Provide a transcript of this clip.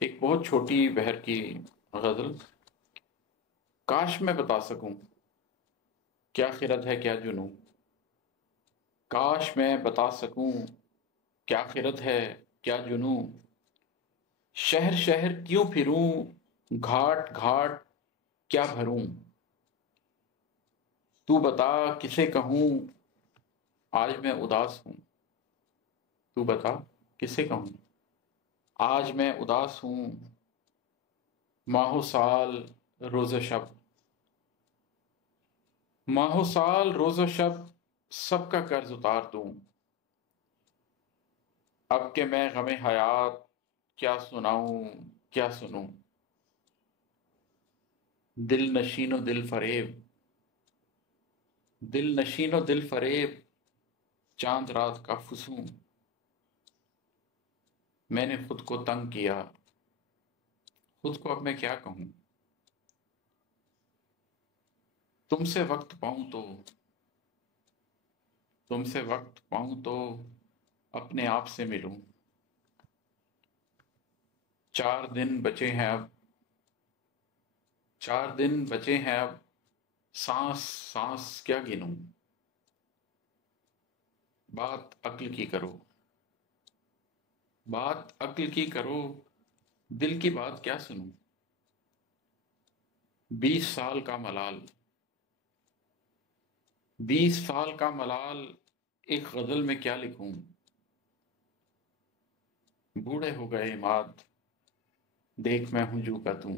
ایک بہت چھوٹی بہر کی غزل۔ کاش میں بتا سکوں کیا خرد ہے کیا جنوں، کاش میں بتا سکوں کیا خرد ہے کیا جنوں، شہر شہر کیوں پھروں، گھاٹ گھاٹ کیا بھروں، تو بتا کسے کہوں آج میں اداس ہوں، تو بتا کسے کہوں آج میں اداس ہوں، ماہ و سال روز و شب، ماہ و سال روز و شب سب کا قرض اتار دوں، اب کہ میں غم حیات کیا سناؤں کیا سنوں، دل نشین و دل فریب، دل نشین و دل فریب چاند رات کا فسوں، میں نے خود کو تنگ کیا، خود کو اب میں کیا کہوں، تم سے وقت پاؤں تو، تم سے وقت پاؤں تو اپنے آپ سے ملوں، 4 دن بچے ہیں اب، 4 دن بچے ہیں اب، سانس سانس کیا گنوں، بات عقل کی کرو، بات عقل کی کرو، دل کی بات کیا سنوں، 20 سال کا ملال، 20 سال کا ملال ایک غزل میں کیا لکھوں، بوڑھے ہو گئے مات دیکھ میں ہوں جو کا توں،